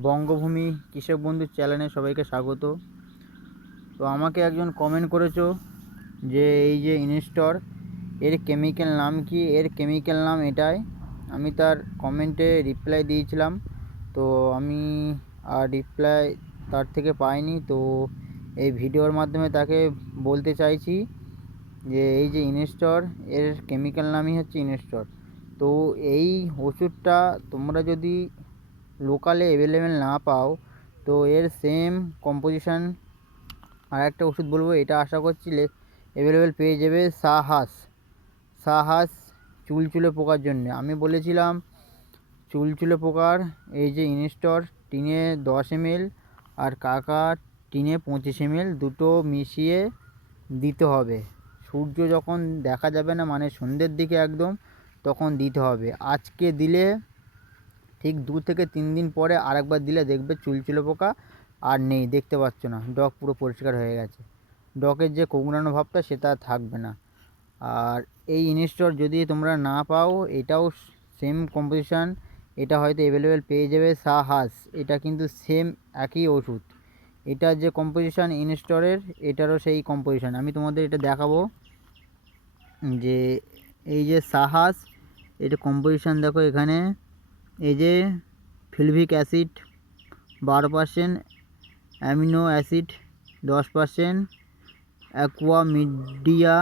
বঙ্গভূমি কৃষক বন্ধু চ্যানেলে সবাইকে স্বাগত। তো আমাকে একজন কমেন্ট করেছ যে এই যে ইনস্টর এর কেমিক্যাল নাম কি? এর কেমিক্যাল নাম এটাই। আমি তার কমেন্টে রিপ্লাই দিয়েছিলাম। তো আমি আর রিপ্লাই তার থেকে পাইনি। তো এই ভিডিওর মাধ্যমে তাকে বলতে চাইছি যে এই যে ইনস্টর এর কেমিক্যাল নামই হচ্ছে ইনস্টর তো এই ওষুধটা তোমরা যদি লোকালে অ্যাভেলেবেল না পাও, তো এর সেম কম্পোজিশান আর একটা ওষুধ বলব, এটা আশা করছি অ্যাভেলেবেল পেয়ে যাবে সাহাস। সাহাস চুলচুলে পোকার জন্যে। আমি বলেছিলাম চুলচুলে পোকার এই যে ইনস্টর, টিনে দশ এমএল আর কাকা টিনে পঁচিশ এমএল দুটো মিশিয়ে দিতে হবে। সূর্য যখন দেখা যাবে না মানে সন্ধ্যের দিকে একদম, তখন দিতে হবে। আজকে দিলে ঠিক দু থেকে তিন দিন পরে আরেকবার দিলে দেখবে চুলচুলো পোকা আর নেই, দেখতে পাচ্ছ না। ডগ পুরো পরিষ্কার হয়ে গেছে। ডগের যে কোঁকড়ানো ভাবটা সেটা থাকবে না। আর এই ইনস্টল যদি তোমরা না পাও, এটাও সেম কম্পোজিশান এটা হয়তো অ্যাভেলেবেল পেয়ে যাবে সাহাস। এটা কিন্তু সেম একই ওষুধ। এটার যে কম্পোজিশান ইনস্টলের, এটারও সেই কম্পোজিশান আমি তোমাদের এটা দেখাবো। যে এই যে সাহাস এটা কম্পোজিশান দেখো এখানে। এই যে ফিলভিক অ্যাসিড বারো পার্সেন্ট, অ্যামিনো অ্যাসিড দশ percent, aqua media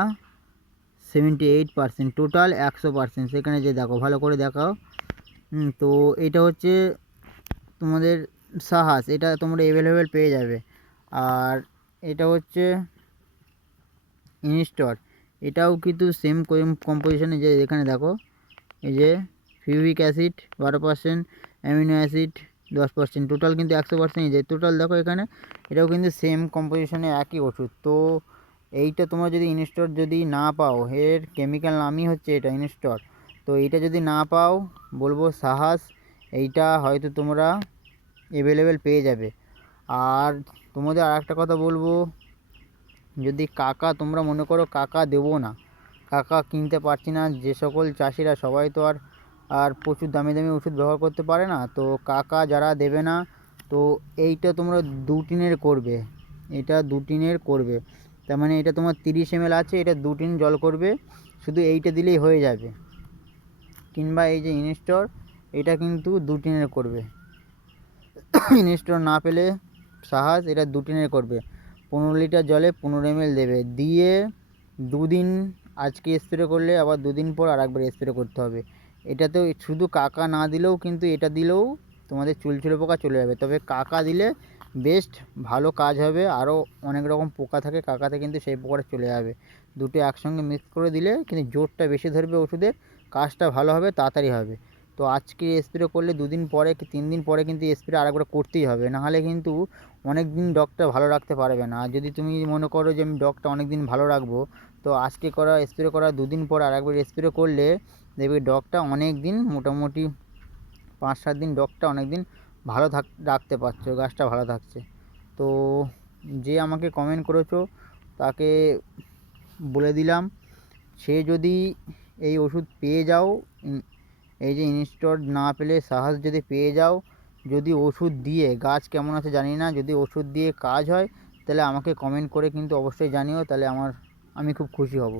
seventy eight percent, total একশো পার্সেন্ট। সেখানে যে দেখো, ভালো করে দেখাও। তো এটা হচ্ছে তোমাদের সাহাস, এটা তোমরা অ্যাভেলেবেল পেয়ে যাবে। আর এটা হচ্ছে ইনস্টর, এটাও কিন্তু সেম কম্পোজিশনে যে এখানে দেখো, এই যে ফিউরিক অ্যাসিড বারো পার্সেন্ট, অ্যামিনো অ্যাসিড দশ পার্সেন্ট, টোটাল কিন্তু একশো পার্সেন্ট যে টোটাল দেখো এখানে, এটাও কিন্তু সেম কম্পোজিশনে একই ওষুধ। তো এইটা তোমরা যদি ইনস্টর যদি না পাও, এর কেমিক্যাল নামই হচ্ছে এটা ইনস্টর। তো এইটা যদি না পাও, বলব সাহস, এইটা হয়তো তোমরা অ্যাভেলেবেল পেয়ে যাবে। আর তোমাদের আর একটা কথা বলব, যদি কাকা, তোমরা মনে করো কাকা দেবো না, কাকা কিনতে পারছি না, যে সকল চাষিরা, সবাই তো আর আর প্রচুর দামি দামি ওষুধ ব্যবহার করতে পারে না। তো কাকা যারা দেবে না, তো এইটা তোমরা দু টিনের করবে। এটা দু টিনের করবে। তার মানে এটা তোমার তিরিশ এমএল আছে, এটা দু টিন জল করবে। শুধু এইটা দিলেই হয়ে যাবে। কিংবা এই যে ইনস্টর, এটা কিন্তু দু টিনের করবে। ইনস্টর না পেলে সাহস এটা দু টিনের করবে। পনেরো লিটার জলে পনেরো এমএল দেবে। দিয়ে দুদিন আজকে স্প্রে করলে, আবার দুদিন পর আর একবার স্প্রে করতে হবে। এটাতেও শুধু কাকা না দিলেও কিন্তু এটা দিলেও তোমাদের চুলচুলে পোকা চলে যাবে। তবে কাকা দিলে বেস্ট ভালো কাজ হবে। আরও অনেক রকম পোকা থাকে, কাকাতে কিন্তু সেই পোকাটা চলে যাবে। দুটো একসঙ্গে মিক্স করে দিলে কিন্তু জোরটা বেশি ধরবে ওষুধের, কাজটা ভালো হবে, তাড়াতাড়ি হবে। তো আজকে স্প্রে করলে দুদিন পরে কি তিন দিন পরে কিন্তু স্প্রে আরেকবার করতেই হবে। নাহলে কিন্তু অনেক দিন ডগটা ভালো রাখতে পারবে না। আর যদি তুমি মনে করো যে আমি ডগটা অনেক দিন ভালো রাখব, তো আজকে করা স্প্রে করা দুদিন পর আরেকবার স্প্রে করলে দেখবে ডগটা অনেক দিন মোটামুটি পাঁচ সাত দিন ডগটা অনেক দিন ভালো থাক, রাখতে পারছ, গাছটা ভালো থাকছে। তো যে আমাকে কমেন্ট করেছ, তাকে বলে দিলাম, সে যদি এই ওষুধ পেয়ে যাও এই যে ইনস্টল না পেলে সাহস যদি পেয়ে যাও, যদি ওষুধ দিয়ে, গাছ কেমন আছে জানি না, যদি ওষুধ দিয়ে কাজ হয়, তাহলে আমাকে কমেন্ট করে কিন্তু অবশ্যই জানিও, তাহলে আমার, আমি খুব খুশি হব।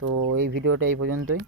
তো এই ভিডিওটা এই পর্যন্তই।